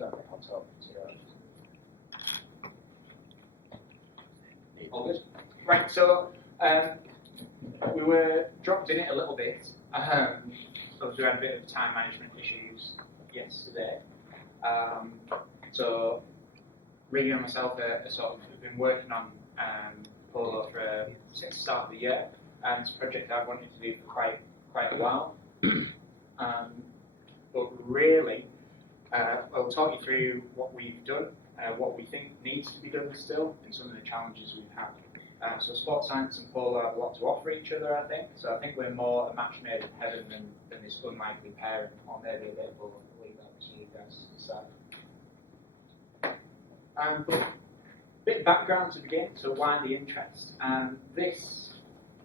don't think I'll talk to you. All good? Right, so we were dropped in it a little bit. So we had a bit of time management issues yesterday. So Regan and myself have been working on Polo since the start of the year, and it's a project I've wanted to do for quite a while. But really, I'll talk you through what we've done, what we think needs to be done still, and some of the challenges we've had. So sports science and polo have a lot to offer each other, I think. So I think we're more a match made in heaven than this unlikely pairing, or maybe a bit of both. I'll leave that to you guys to decide. But a bit of background to begin, so why the interest? This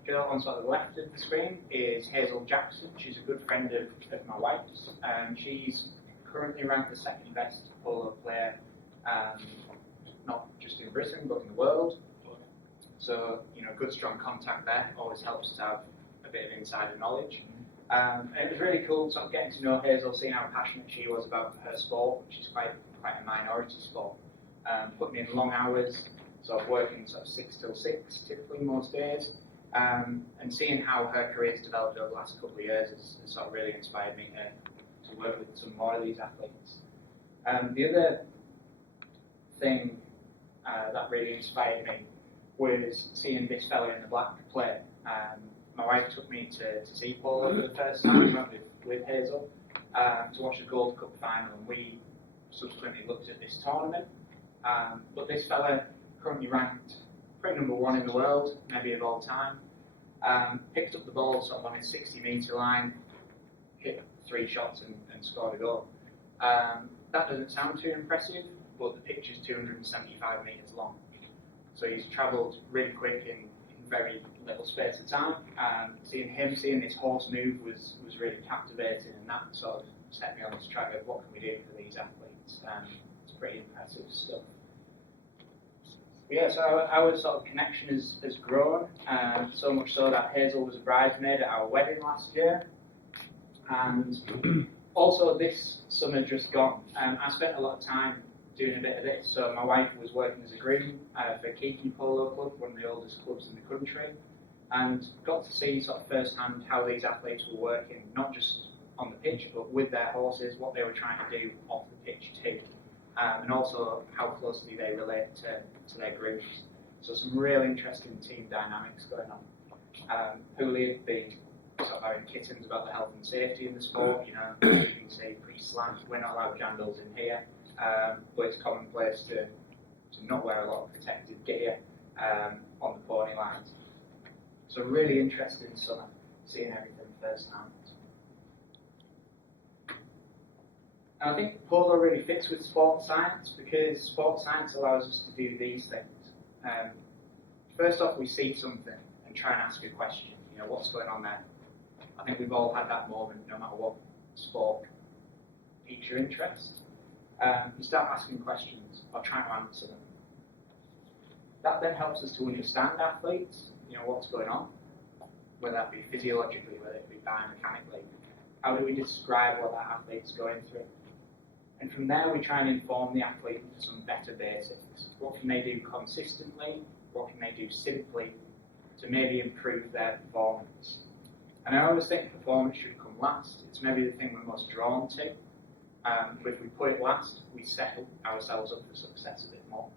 girl on sort of the left of the screen is Hazel Jackson. She's a good friend of my wife's. She's currently ranked the second best polo player, not just in Britain, but in the world. So, good strong contact there always helps to have a bit of insider knowledge. And it was really cool sort of getting to know Hazel, seeing how passionate she was about her sport, which is quite a minority sport. Putting in long hours, sort of working sort of 6 till 6, typically most days, and seeing how her career's developed over the last couple of years has sort of really inspired me to work with some more of these athletes. The other thing that really inspired me was seeing this fella in the black play. My wife took me to see Polo for the first time. We went with Hazel to watch the Gold Cup final, and we subsequently looked at this tournament. But this fella, currently ranked pretty number 1 in the world, maybe of all time, picked up the ball sort of on his 60-metre line, hit 3 shots and scored a goal. That doesn't sound too impressive, but the pitch is 275 metres long. So he's travelled really quick in very little space of time. Seeing this horse move was really captivating, and that sort of set me on this track of what can we do for these athletes. It's pretty impressive stuff. But yeah, so our sort of connection has grown, so much so that Hazel was a bridesmaid at our wedding last year. And also this summer just gone, I spent a lot of time doing a bit of this. So my wife was working as a groom for Kiki Polo Club, one of the oldest clubs in the country, and got to see sort of firsthand how these athletes were working, not just on the pitch, but with their horses, what they were trying to do off the pitch too, and also how closely they relate to their grooms. So some real interesting team dynamics going on. Pooley have been sort of having kittens about the health and safety in the sport. You can say pretty slant, we're not allowed jandals in here. But it's commonplace to not wear a lot of protective gear on the pony lines. So really interesting summer, seeing everything firsthand. And I think polo really fits with sports science because sports science allows us to do these things. First off, we see something and try and ask a question. What's going on there? I think we've all had that moment, no matter what sport piques your interest. You start asking questions or trying to answer them. That then helps us to understand athletes, what's going on, whether that be physiologically, whether it be biomechanically. How do we describe what that athlete's going through? And from there we try and inform the athlete with some better basics. What can they do consistently? What can they do simply to maybe improve their performance? And I always think performance should come last. It's maybe the thing we're most drawn to. But if we put it last, we set ourselves up for success a bit more.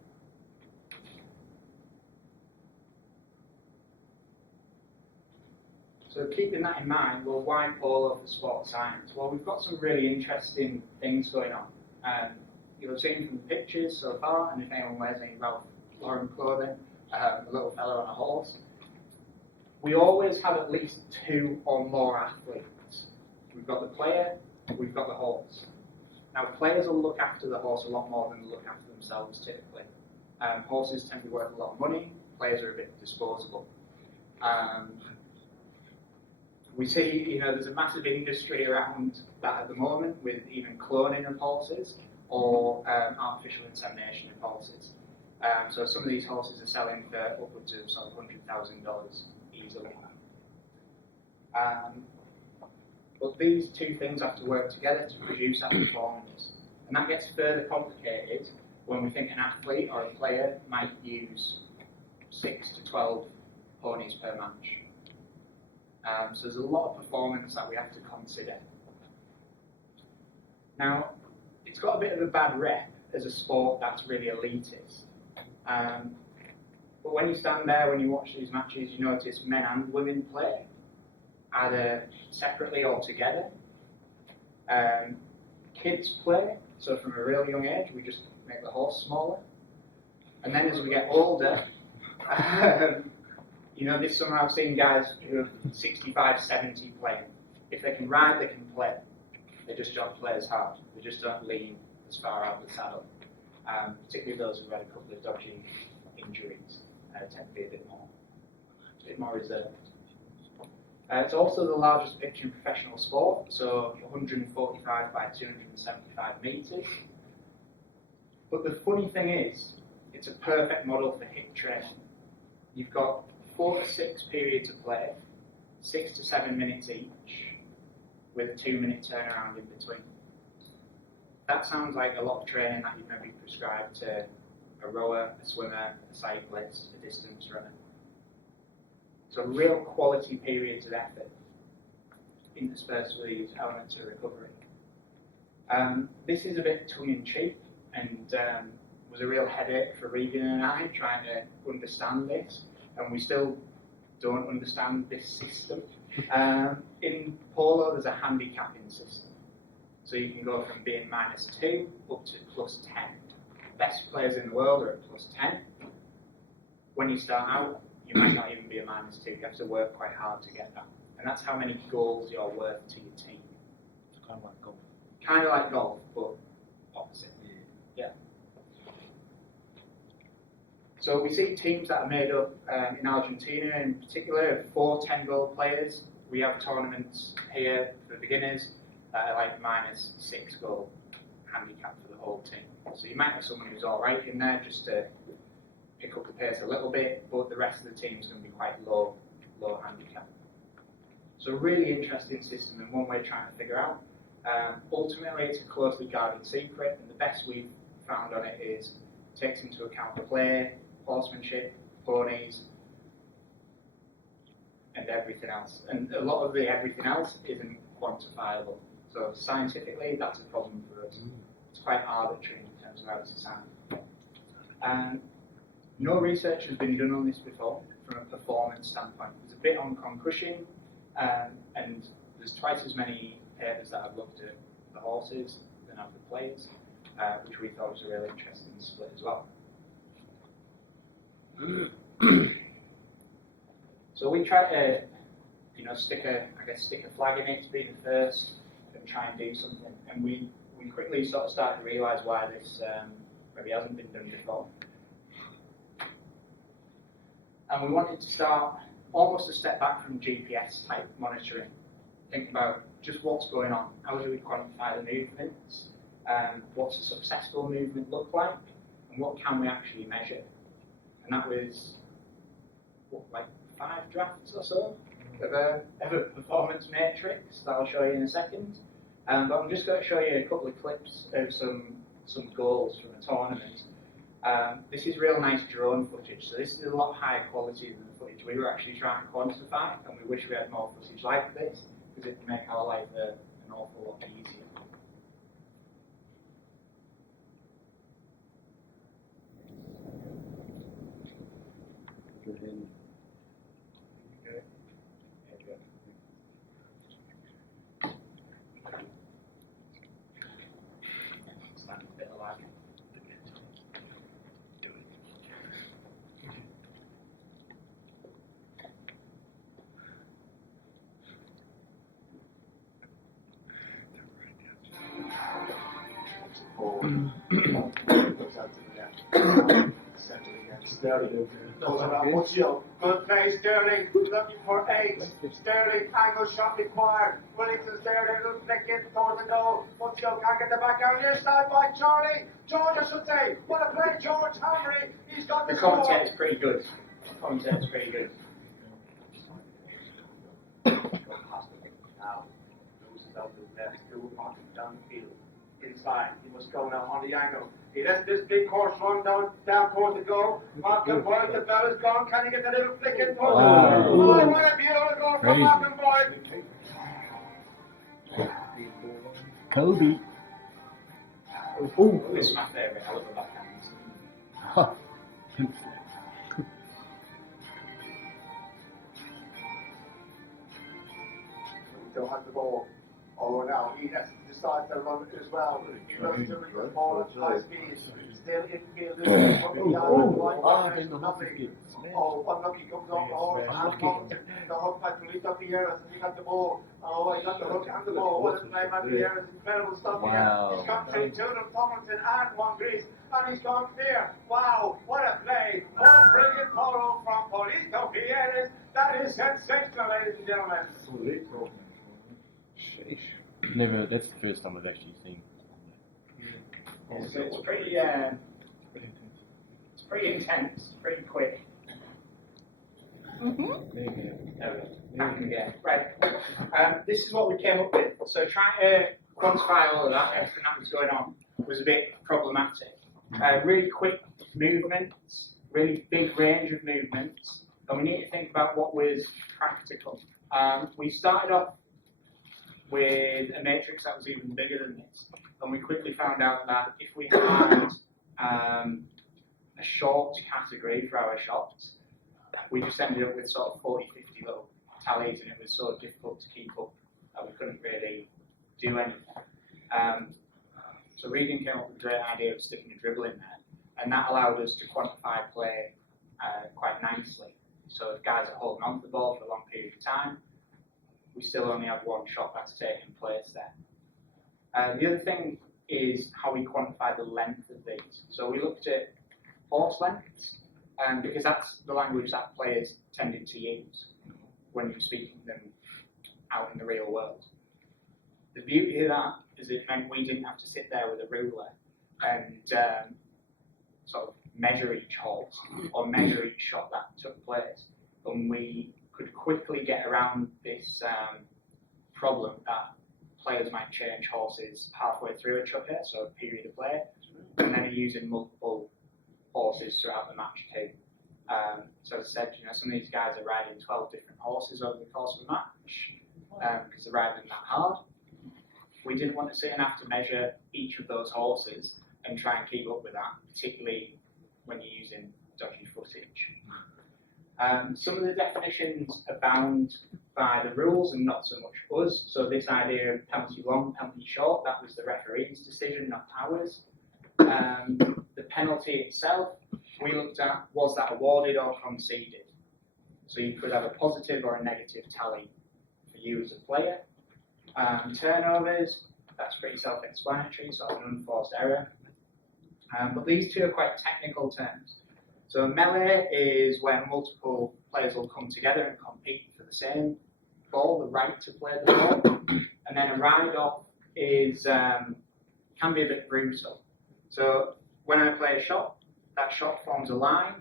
So keeping that in mind, well, why Polo for sports science? Well, we've got some really interesting things going on. You'll have seen from the pictures so far, and if anyone wears any Ralph Lauren clothing, a little fella on a horse. We always have at least 2 or more athletes. We've got the player, we've got the horse. Now, players will look after the horse a lot more than they look after themselves typically. Horses tend to be worth a lot of money, players are a bit disposable. We see, there's a massive industry around that at the moment with even cloning of horses or artificial insemination of horses. So some of these horses are selling for upwards of sort of $100,000 easily. But these 2 things have to work together to produce that performance. And that gets further complicated when we think an athlete or a player might use 6 to 12 ponies per match. So there's a lot of performance that we have to consider. Now, it's got a bit of a bad rep as a sport that's really elitist. But when you stand there, when you watch these matches, you notice men and women play, either separately or together. Kids play, so from a really young age, we just make the horse smaller. And then as we get older, this summer I've seen guys who are 65, 70 playing. If they can ride, they can play. They just don't play as hard. They just don't lean as far out the saddle. Particularly those who've had a couple of dodgy injuries tend to be a bit more reserved. It's also the largest pitch in professional sport, so 145 by 275 metres. But the funny thing is, it's a perfect model for HIIT training. You've got 4 to 6 periods of play, 6 to 7 minutes each, with a 2-minute turnaround in between. That sounds like a lot of training that you'd maybe prescribe to a rower, a swimmer, a cyclist, a distance runner. So real quality periods of effort interspersed with these elements of recovery. This is a bit tongue-in-cheek and was a real headache for Regan and I trying to understand this, and we still don't understand this system. In polo, there's a handicapping system. So you can go from being -2 up to +10. Best players in the world are at +10. When you start out, you might not even be a -2. You have to work quite hard to get that. And that's how many goals you're worth to your team. It's kind of like golf. Kind of like golf, but opposite. Yeah. So we see teams that are made up in Argentina in particular of 4 10-goal players. We have tournaments here for beginners that are like -6 goal handicap for the whole team. So you might have someone who's all right in there just to pick up the pace a little bit, but the rest of the team's going to be quite low handicap. So a really interesting system and one we're trying to figure out. Ultimately, it's a closely guarded secret, and the best we've found on it is takes into account play, horsemanship, ponies, and everything else. And a lot of the everything else isn't quantifiable. So scientifically, that's a problem for us. It's quite arbitrary in terms of how it's assigned. No research has been done on this before from a performance standpoint. There's a bit on concussion, and there's twice as many papers that have looked at the horses than have the players, which we thought was a really interesting split as well. So we try to, stick a flag in it to be the first and try and do something. And we quickly sort of started to realise why this maybe hasn't been done before. And we wanted to start almost a step back from GPS type monitoring. Think about just what's going on. How do we quantify the movements? What's a successful movement look like? And what can we actually measure? And that was, 5 drafts or so of a performance matrix that I'll show you in a second. But I'm just going to show you a couple of clips of some goals from a tournament. This is real nice drone footage, so this is a lot higher quality than the footage we were actually trying to quantify, and we wish we had more footage like this, because it would make our life an awful lot easier. Sterling goes around Muccio. Good play, Sterling. Looking for 8. Sterling, angle shot required. Willington Sterling, little flick in towards the goal. Muccio can't get the back out near side by Charlie. George, I should say. What a play, George Henry. He's got the commentator's pretty good. Commentator's pretty good. Now, loses out the left, still walking down the field. inside. He must go now on the angle. He lets this big horse run down towards the goal. Malcolm Boyd, the bell is gone. Can he get the little flick in towards the goal? Oh, what a beautiful goal from Malcolm Boyd. Kobe. Oh, this is my favourite. I love the backhands. Don't have the ball. Oh, now he has decided to run it as well. He runs to the ball at high speed. Still infield. Oh, unlucky comes off the horse. The hook back to Lito Pierres, and he got the ball. Oh, he got the hook and the ball. What a play by Pierres. Incredible stuff here. He's got between Tudor Tomlinson and one Grease, and he's gone clear. Wow, what a play. One brilliant polo from Lito Pierres. That is sensational, ladies and gentlemen. Never. That's the first time I've actually seen. It's pretty intense, pretty quick. Right. This is what we came up with. So trying to quantify all of that, everything that was going on, was a bit problematic. Really quick movements, really big range of movements, and we need to think about what was practical. We started off with a matrix that was even bigger than this, and we quickly found out that if we had a short category for our shots, we just ended up with sort of 40, 50 little tallies, and it was so difficult to keep up that we couldn't really do anything. So Reading came up with the great idea of sticking a dribble in there, and that allowed us to quantify play quite nicely. So if guys are holding on to the ball for a long period of time, we still only have one shot that's taking place there. The other thing is how we quantify the length of these. So we looked at horse lengths, because that's the language that players tended to use when you're speaking to them out in the real world. The beauty of that is it meant we didn't have to sit there with a ruler and sort of measure each horse or measure each shot that took place. And we could quickly get around this problem that players might change horses halfway through a chukker, so a period of play, and then are using multiple horses throughout the match too. So as I said, some of these guys are riding 12 different horses over the course of a match because they're riding that hard. We didn't want to sit and have to measure each of those horses and try and keep up with that, particularly when you're using dodgy footage. Some of the definitions are bound by the rules and not so much us. So this idea of penalty long, penalty short, that was the referee's decision, not ours. The penalty itself, we looked at, was that awarded or conceded? So you could have a positive or a negative tally for you as a player. Turnovers, that's pretty self-explanatory, so an unforced error. But these two are quite technical terms. So a melee is where multiple players will come together and compete for the same ball, the right to play the ball. And then a ride-off is can be a bit brutal. So when I play a shot, that shot forms a line,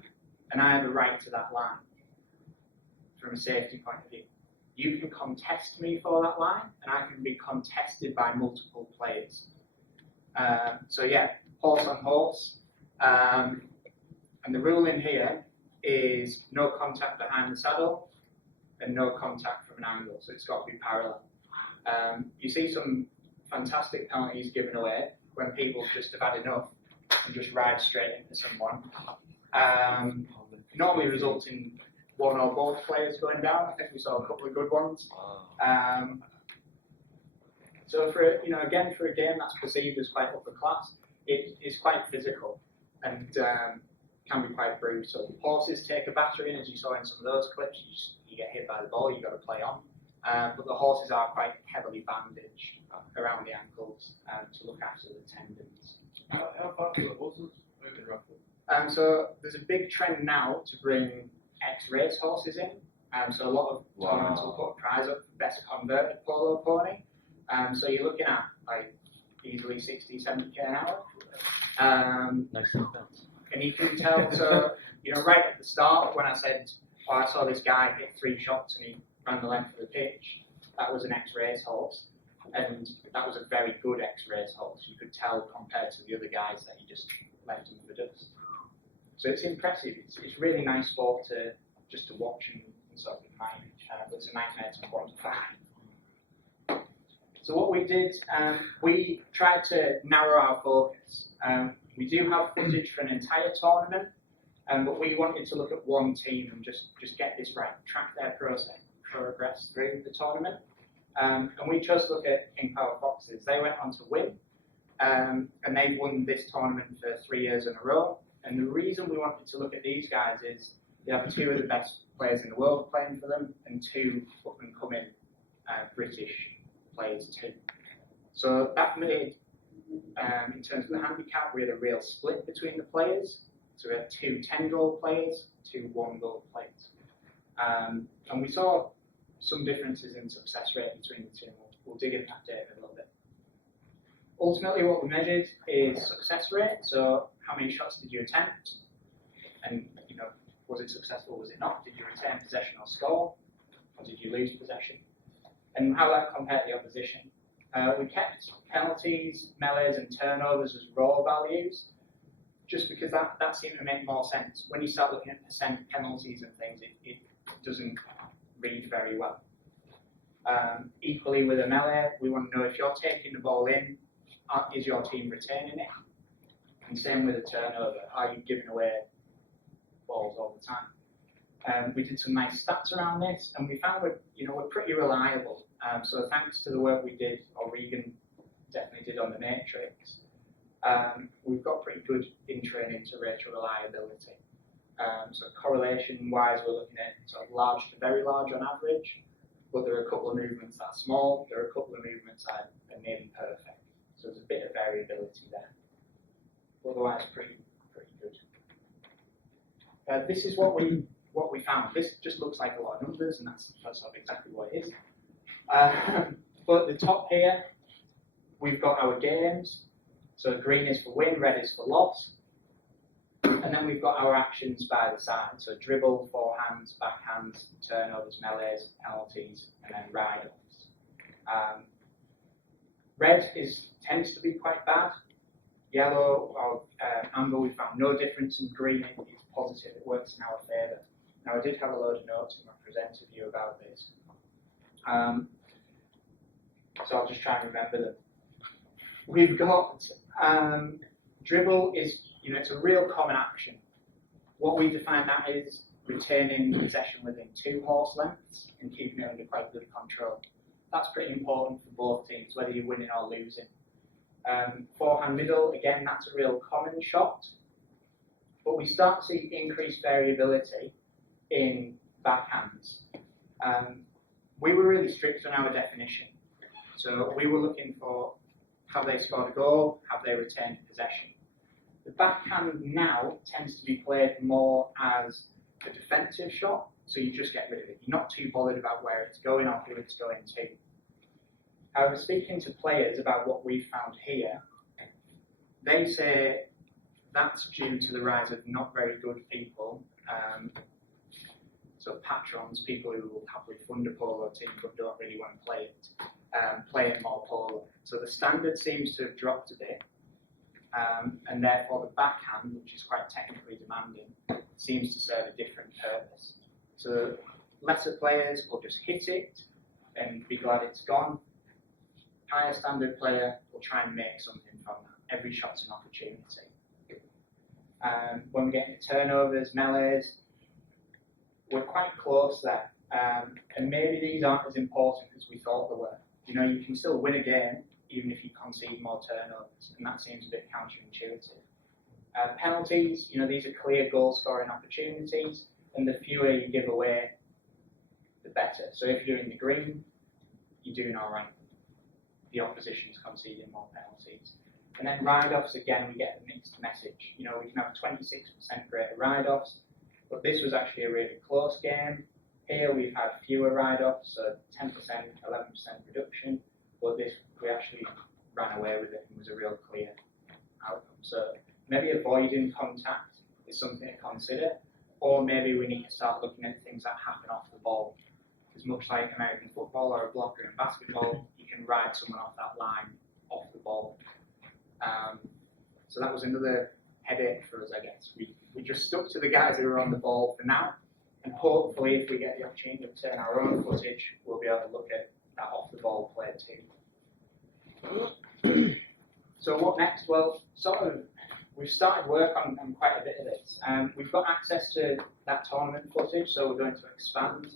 and I have a right to that line from a safety point of view. You can contest me for that line, and I can be contested by multiple players. So yeah, horse on horse. And the rule in here is no contact behind the saddle and no contact from an angle, so it's got to be parallel. You see some fantastic penalties given away when people just have had enough and just ride straight into someone. Normally results in one or both players going down. I think we saw a couple of good ones. So for again, for a game that's perceived as quite upper class, it is quite physical and can be quite brutal. Horses take a battering, as you saw in some of those clips. You get hit by the ball, you've got to play on. But the horses are quite heavily bandaged around the ankles to look after the tendons. How fast are the horses moving roughly? So there's a big trend now to bring ex-race horses in. So a lot of tournaments will put a prize up for best converted polo pony. So you're looking at like easily 60, 70k an hour. Nice defense. And you can tell, so, right at the start when I said, I saw this guy hit 3 shots and he ran the length of the pitch, that was an ex-race horse. and that was a very good X-rays hole, so you could tell compared to the other guys that you just left them for dust. So it's impressive. It's really nice sport to just to watch and sort of admire. But it's a nightmare to quantify. So what we did, we tried to narrow our focus. We do have footage for an entire tournament, but we wanted to look at one team and just get this right, track their progress through the tournament. And we chose to look at King Power Foxes. They went on to win, and they've won this tournament for 3 years in a row. And the reason we wanted to look at these guys is they have 2 of the best players in the world playing for them, and 2 up-and-coming British players too. So that made, in terms of the handicap, we had a real split between the players. So we had 2 10-goal players, 2 1-goal players. And we saw some differences in success rate between the 2. We'll dig into that data a little bit. Ultimately, what we measured is success rate. So how many shots did you attempt? And was it successful, was it not? Did you retain possession or score? Or did you lose possession? And how that compared to the opposition. We kept penalties, melees and turnovers as raw values, just because that seemed to make more sense. When you start looking at percent penalties and things, it doesn't read very well. Equally with a melee, we want to know if you're taking the ball in, is your team retaining it? And same with a turnover, are you giving away balls all the time? We did some nice stats around this, and we found we're pretty reliable. So thanks to the work we did, or Regan definitely did on the matrix, we've got pretty good in-training into racial reliability. So correlation-wise, we're looking at sort of large to very large on average, but there are a couple of movements that are small, there are a couple of movements that are nearly perfect. So there's a bit of variability there. Otherwise, pretty good. This is what we found. This just looks like a lot of numbers, and that's sort of exactly what it is. But the top here, we've got our games. So green is for win, red is for loss. And then we've got our actions by the side. So dribble, forehands, backhands, turnovers, melees, penalties, and then ride-offs. Red tends to be quite bad. Yellow or amber, we found no difference, and green is positive. It works in our favour. Now, I did have a load of notes in my presenter view about this. So I'll just try and remember them. We've got dribble is, it's a real common action. What we define that is retaining possession within 2 horse lengths and keeping it under quite good control. That's pretty important for both teams, whether you're winning or losing. Forehand middle, again, that's a real common shot. But we start to see increased variability in backhands. We were really strict on our definition. So we were looking for, have they scored a goal? Have they retained possession? The backhand now tends to be played more as a defensive shot, so you just get rid of it. You're not too bothered about where it's going or who it's going to. However, speaking to players about what we've found here, they say that's due to the rise of not very good people, so patrons, people who will happily fund a polo team but don't really want to play it, playing more polo. So the standard seems to have dropped a bit, and therefore the backhand, which is quite technically demanding, seems to serve a different purpose. So lesser players will just hit it and be glad it's gone. Higher standard player will try and make something from that. Every shot's an opportunity. When we get into turnovers, melees, we're quite close there. And maybe these aren't as important as we thought they were. You can still win a game even if you concede more turnovers, and that seems a bit counterintuitive. Penalties, these are clear goal-scoring opportunities, and the fewer you give away, the better. So if you're in the green, you're doing all right. The opposition's conceding more penalties. And then ride-offs, again, we get a mixed message. We can have 26% greater ride-offs, but this was actually a really close game. Here we've had fewer ride-offs, so 10%, 11% reduction, but this, we actually ran away with it and was a real clear outcome. So maybe avoiding contact is something to consider, or maybe we need to start looking at things that happen off the ball. Because much like American football or a blocker in basketball, you can ride someone off that line, off the ball. So that was another headache for us, I guess. We just stuck to the guys who were on the ball for now, and hopefully if we get the opportunity to turn our own footage, we'll be able to look at that off the ball play too. So what next? Well, we've started work on quite a bit of this. We've got access to that tournament footage, so we're going to expand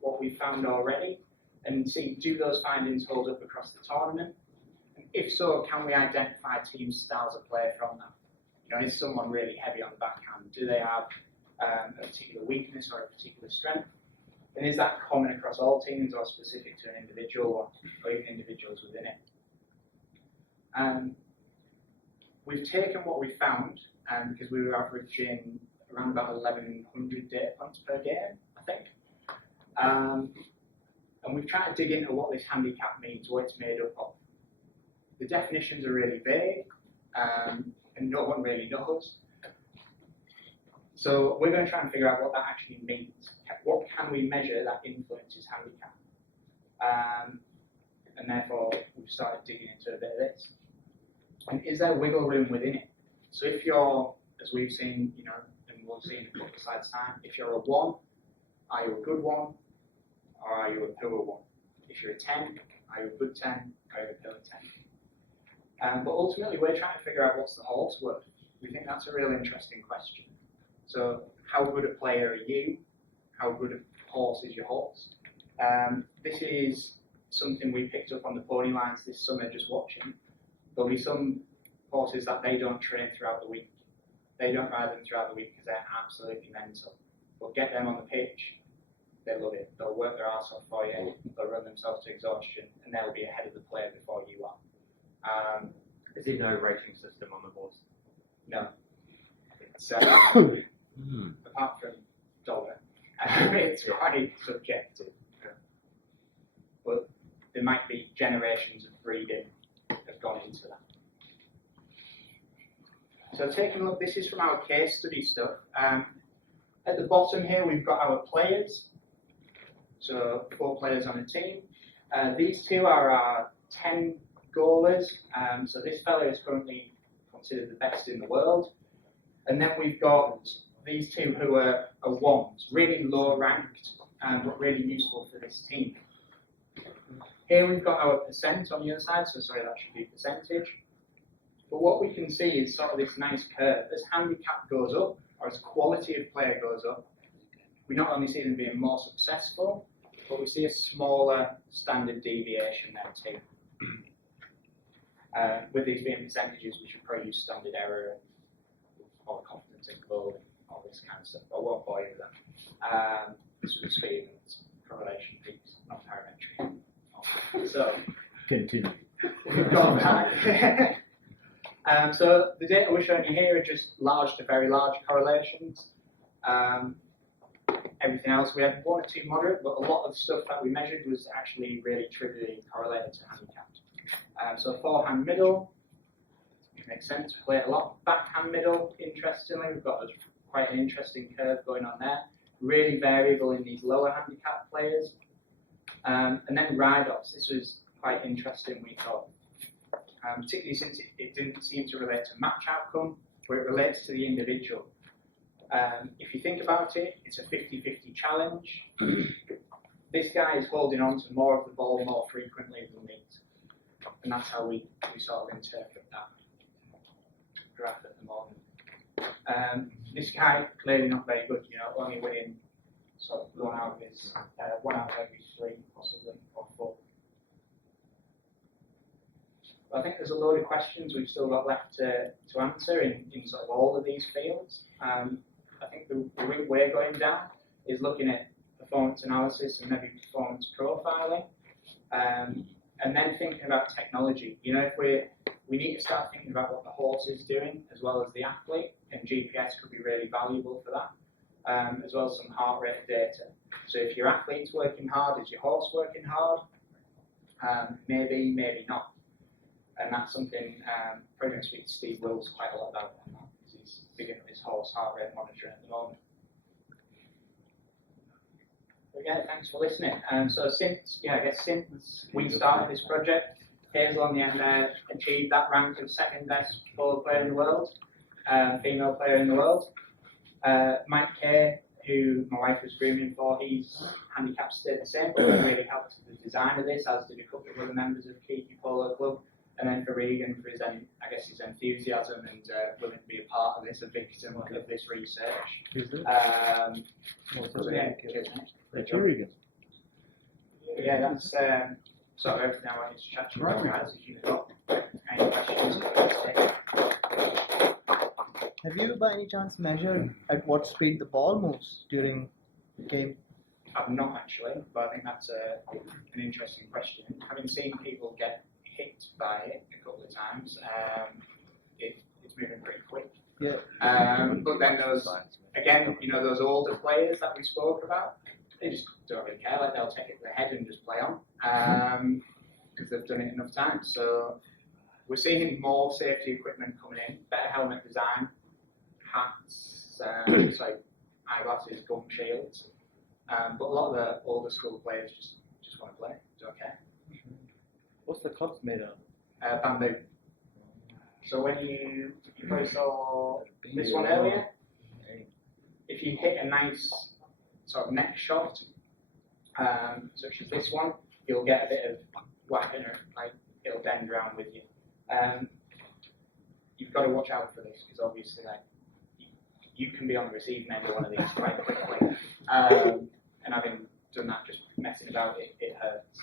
what we've found already and see, do those findings hold up across the tournament? And if so, can we identify team styles of play from that? You know, is someone really heavy on the backhand? Do they have a particular weakness or a particular strength? And is that common across all teams or specific to an individual or even individuals within it? We've taken what we found, because we were averaging around about 1,100 data points per game, I think. And we've tried to dig into what this handicap means, what it's made up of. The definitions are really vague, and no one really knows. So we're going to try and figure out what that actually means. What can we measure that influences handicap? And therefore, we've started digging into a bit of this. And is there wiggle room within it? So if you're, as we've seen, you know, and we'll see in a couple of slides' time, if you're a 1, are you a good 1, or are you a poor 1? If you're a 10, are you a good 10, or are you a poor 10? But ultimately, we're trying to figure out what's the horse worth. We think that's a real interesting question. So how good a player are you? How good a horse is your horse? This is something we picked up on the pony lines this summer just watching. There'll be some horses that they don't train throughout the week. They don't ride them throughout the week because they're absolutely mental. But get them on the pitch, they love it. They'll work their arse off for you, they'll run themselves to exhaustion, and they'll be ahead of the player before you are. Is there no rating system on the horse? No. It's, apart from dollar, it's quite subjective. But there might be generations of breeding have gone into that. So taking a look, this is from our case study stuff. At the bottom here, we've got our players. So 4 players on a team. These 2 are our 10 goalers. So this fellow is currently considered the best in the world. And then we've got these 2 who are 1s, really low ranked, but really useful for this team. Here we've got our percent on the other side, so sorry, that should be percentage. But what we can see is sort of this nice curve. As handicap goes up, or as quality of player goes up, we not only see them being more successful, but we see a smaller standard deviation there too. With these being percentages, we should probably use standard error or confidence interval and all this kind of stuff. I won't bore you with that. This was Stevens, correlation peaks, not parametric. So, Continue. we've got that. So the data we're showing you here are just large to very large correlations. Everything else, we had 1 or 2 moderate, but a lot of the stuff that we measured was actually really trivially correlated to handicap. So forehand middle, makes sense, play it a lot. Backhand middle, interestingly, we've got quite an interesting curve going on there. Really variable in these lower handicap players. And then ride-offs, this was quite interesting, we thought. Particularly since it didn't seem to relate to match outcome, but it relates to the individual. If you think about it, it's a 50-50 challenge. This guy is holding on to more of the ball more frequently than me. And that's how we sort of interpret that graph at the moment. This guy, clearly not very good, you know, only winning sort of 1 out of every 3, possibly, or 4. But I think there's a load of questions we've still got left to answer in sort of all of these fields. I think the route we're going down is looking at performance analysis and maybe performance profiling, and then thinking about technology. You know, if we need to start thinking about what the horse is doing as well as the athlete, and GPS could be really valuable for that, as well as some heart rate data. So if your athlete's working hard, is your horse working hard? Maybe, maybe not. And that's something probably going to speak to Steve Wills quite a lot about, because he's big into his horse heart rate monitoring at the moment. But yeah, thanks for listening. So since we started this project, Hazel on the end there achieved that rank of second best polo player in the world, female player in the world. Mike Kay, who my wife was grooming for, his handicap stayed the same, but he really helped with the design of this, as did a couple of other members of Kiki Polo Club. And then for Regan, for his enthusiasm and willing to be a part of this, a victim of this research. Who's this? Cheers, mate. Regan. Yeah, that's sort of everything I wanted to chat to you about, guys. If you've got any questions, let's take it. Have you by any chance measured at what speed the ball moves during the game? I've not actually, but I think that's an interesting question. Having seen people get hit by it a couple of times, it's moving pretty quick. Yeah. But then those, again, those older players that we spoke about, they just don't really care. Like, they'll take it to the head and just play on, because they've done it enough times. So we're seeing more safety equipment coming in, better helmet design, hats, eyeglasses, gum shields. But a lot of the older school players just want to play, don't care. What's the clubs made of? Bamboo. So when you probably saw this one earlier, if you hit a nice sort of neck shot, such as this one, you'll get a bit of whack in it, like it'll bend around with you. You've got to watch out for this, because obviously, like, you can be on the receiving end of one of these quite quickly. And having done that, just messing about, it hurts.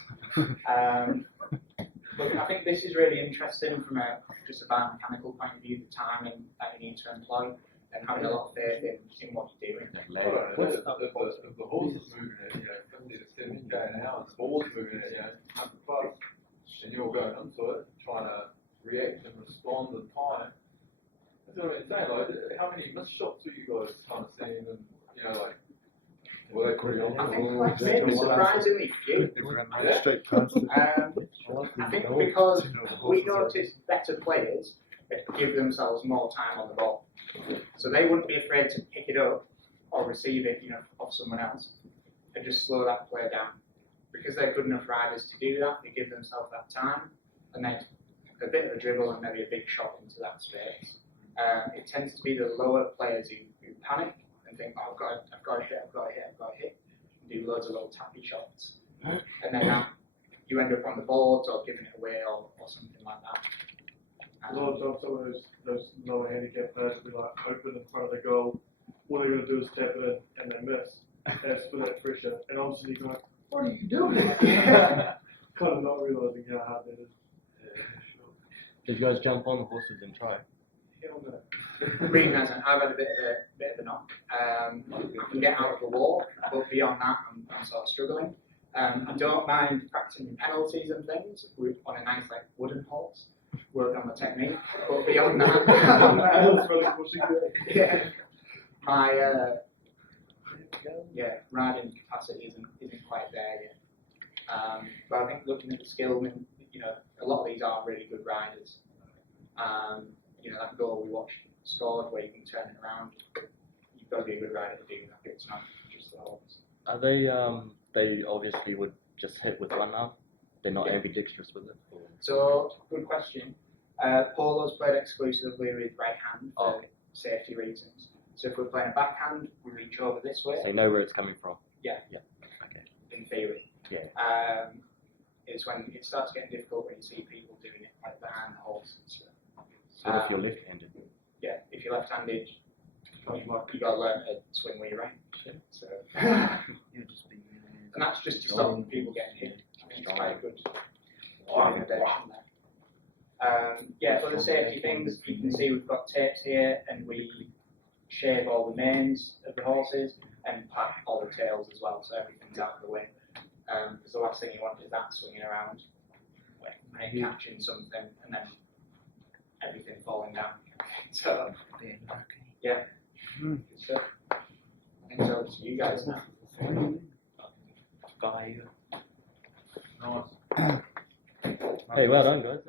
But I think this is really interesting from just a biomechanical point of view, the timing that you need to employ, and having a lot of faith in what you're doing. If the horse is moving at 50 to 70 km/h, the ball's moving at 100+, and you're going into it, trying to react and respond in time. It's saying, like, how many missed shots were you guys kind of seeing, and were they pretty I think maybe surprisingly few. Straight past it. I think because we noticed better players give themselves more time on the ball, so they wouldn't be afraid to pick it up or receive it, off someone else, and just slow that player down. Because they're good enough riders to do that, they give themselves that time, and then a bit of a dribble and maybe a big shot into that space. It tends to be the lower players who panic and think, oh, I've got to hit, and do loads of little tappy shots. And then you end up on the boards or giving it away or something like that. A lot of times some of those lower handicap players will be like open in front of the goal. All they're going to do is tap it in and they miss. And it's for that pressure. And obviously you go, what are you doing? Kind of not realising how hard that is. Did you guys jump on the horses and try? Hell no. Regan hasn't. I've had a bit of a knock. I can get out of the wall, but beyond that, I'm sort of struggling. I don't mind practicing penalties and things on a nice wooden horse, work on the technique. But beyond that, That's really pushing it. my riding capacity isn't quite there yet. But I think looking at the skill, a lot of these are really good riders. That goal we watched scored where you can turn it around. You've got to be a good rider to do that. It's not just the horse. Are they, they obviously would just hit with one arm? They're not ambidextrous with it? Or? So, good question. Polo's played exclusively with right hand for safety reasons. So if we're playing a backhand, we reach over this way. So you know where it's coming from? Yeah. Okay. In theory. Yeah. It's when it starts getting difficult when you see people doing it behind the horse and stuff. So if you're left-handed? Yeah, if you're left-handed, you got to learn to swing with your right. So, and that's just to stop people getting hit. I think it's quite a good recommendation there. For the safety things, you can see we've got tapes here, and we shave all the manes of the horses and pack all the tails as well, so everything's out of the way. Because the last thing you want is that swinging around, catching something, and then everything falling down. So, yeah. So, I think so. It's you guys now. Bye. Nice. Hey, well done, guys.